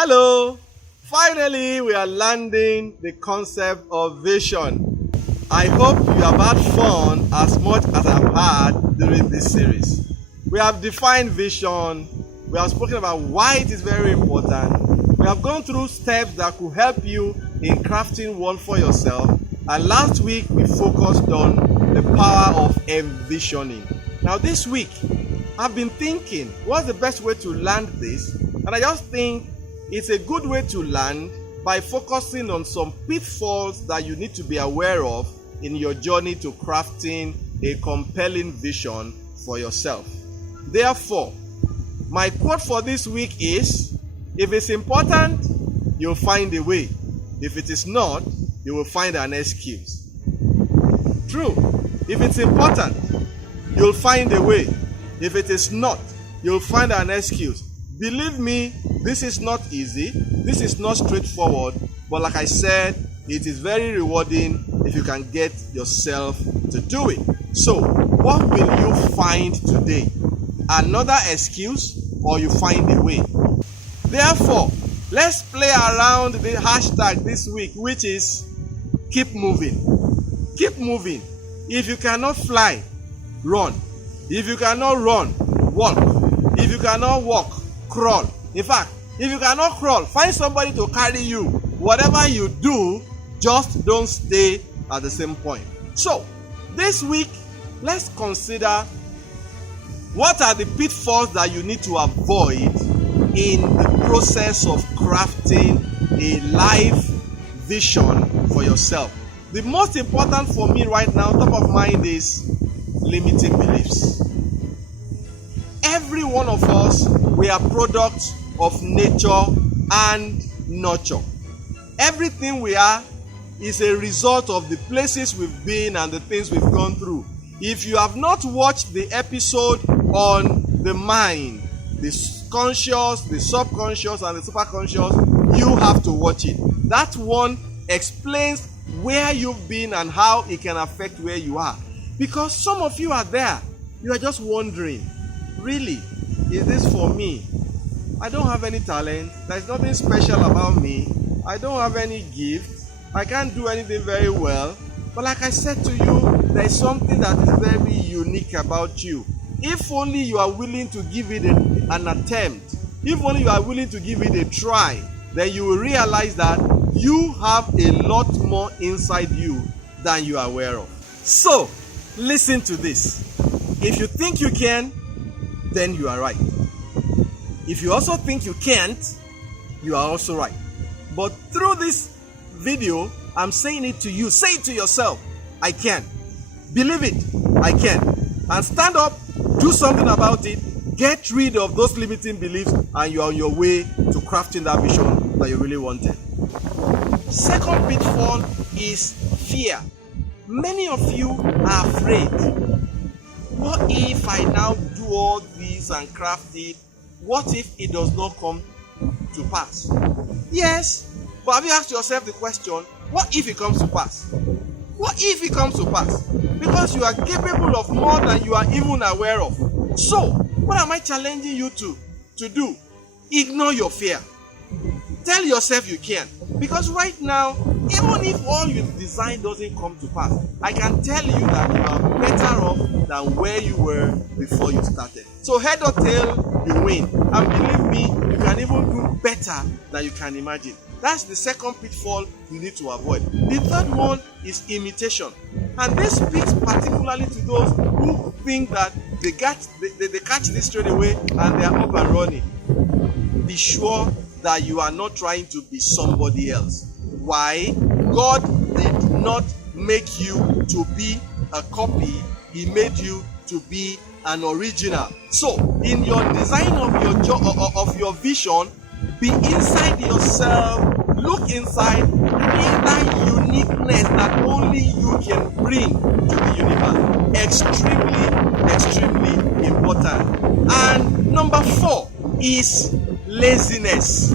Hello! Finally, we are landing the concept of vision. I hope you have had fun as much as I've had during this series. We have defined vision, we have spoken about why it is very important, we have gone through steps that could help you in crafting one for yourself, and last week we focused on the power of envisioning. Now this week, I've been thinking, what's the best way to land this? And I just think it's a good way to land by focusing on some pitfalls that you need to be aware of in your journey to crafting a compelling vision for yourself. Therefore, my quote for this week is, if it's important, you'll find a way. If it is not, you will find an excuse. True. If it's important, you'll find a way. If it is not, you'll find an excuse. Believe me, this is not easy. This is not straightforward. But like I said, it is very rewarding if you can get yourself to do it. So, what will you find today? Another excuse, or you find a way? Therefore, let's play around the hashtag this week, which is keep moving. Keep moving. If you cannot fly, run. If you cannot run, walk. If you cannot walk, crawl. In fact, if you cannot crawl, find somebody to carry you. Whatever you do, just don't stay at the same point. So, this week, let's consider what are the pitfalls that you need to avoid in the process of crafting a life vision for yourself. The most important for me right now, top of mind, is limiting beliefs. Every one of us, we are products of nature and nurture. Everything we are is a result of the places we've been and the things we've gone through. If you have not watched the episode on the mind, the conscious, the subconscious, and the superconscious, you have to watch it. That one explains where you've been and how it can affect where you are. Because some of you are there, you are just wondering, really, is this for me? I don't have any talent, there's nothing special about me, I don't have any gift, I can't do anything very well. But like I said to you, there is something that is very unique about you. If only you are willing to give it an attempt, if only you are willing to give it a try, then you will realize that you have a lot more inside you than you are aware of. So, listen to this. If you think you can, then you are right. If you also think you can't, you are also right. But through this video, I'm saying it to you. Say it to yourself. I can. Believe it. I can. And stand up, do something about it, get rid of those limiting beliefs, and you are on your way to crafting that vision that you really wanted. Second pitfall is fear. Many of you are afraid. What if I now do all this and craft it? What if it does not come to pass? Yes, but have you asked yourself the question, what if it comes to pass? What if it comes to pass? Because you are capable of more than you are even aware of. So, what am I challenging you to do? Ignore your fear. Tell yourself you can. Because right now, even if all you design doesn't come to pass, I can tell you that you are better off than where you were before you started. So head or tail, you win. And believe me, you can even do better than you can imagine. That's the second pitfall you need to avoid. The third one is imitation. And this speaks particularly to those who think that they catch this straight away and they are up and running. Be sure that you are not trying to be somebody else. Why? God did not make you to be a copy. He made you to be an original. So, in your design of your vision, be inside yourself, look inside, create that uniqueness that only you can bring to the universe. Extremely, extremely important. And number 4 is laziness.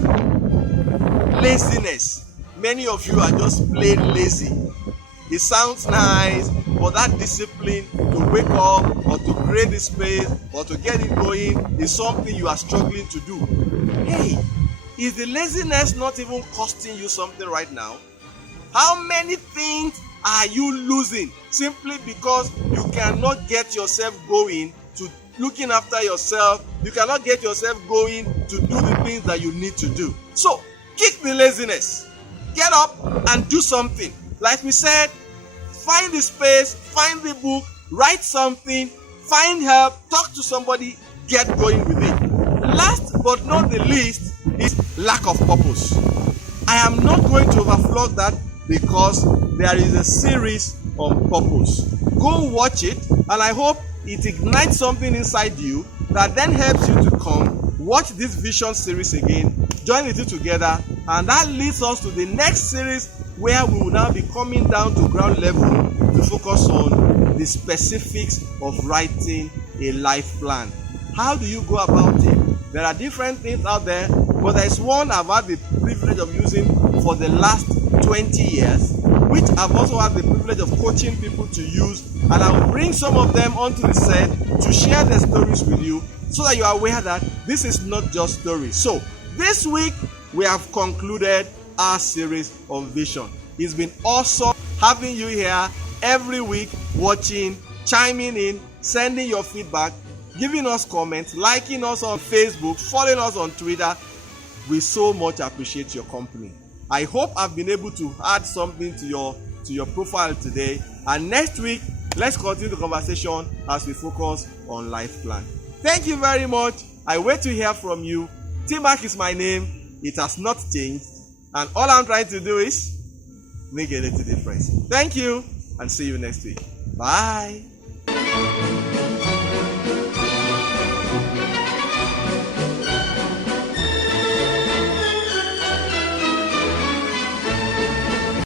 Laziness. Many of you are just plain lazy. It sounds nice, but that discipline to wake up or to create the space or to get it going is something you are struggling to do. Hey, Is the laziness not even costing you something right now? How many things are you losing simply because you cannot get yourself going to looking after yourself? You cannot get yourself going to do the things that you need to do. So kick the laziness. Get up and do something. Like we said, find the space, find the book, write something, find help, talk to somebody, get going with it. Last but not the least is lack of purpose. I am not going to overflow that because there is a series on purpose. Go watch it, and I hope it ignites something inside you that then helps you to come watch this vision series again, join the two together, and that leads us to the next series where we will now be coming down to ground level to focus on the specifics of writing a life plan. How do you go about it? There are different things out there, but there is one I've had the privilege of using for the last 20 years, which I've also had the privilege of coaching people to use, and I'll bring some of them onto the set to share their stories with you so that you are aware that this is not just stories. So this week we have concluded our series on vision. It's been awesome having you here every week, watching, chiming in, sending your feedback, giving us comments, liking us on Facebook, following us on Twitter. We so much appreciate your company. I hope I've been able to add something to your profile today. And next week, let's continue the conversation as we focus on life plan. Thank you very much. I wait to hear from you. T-Mac is my name. It has not changed. And all I'm trying to do is make a little difference. Thank you, and see you next week. Bye.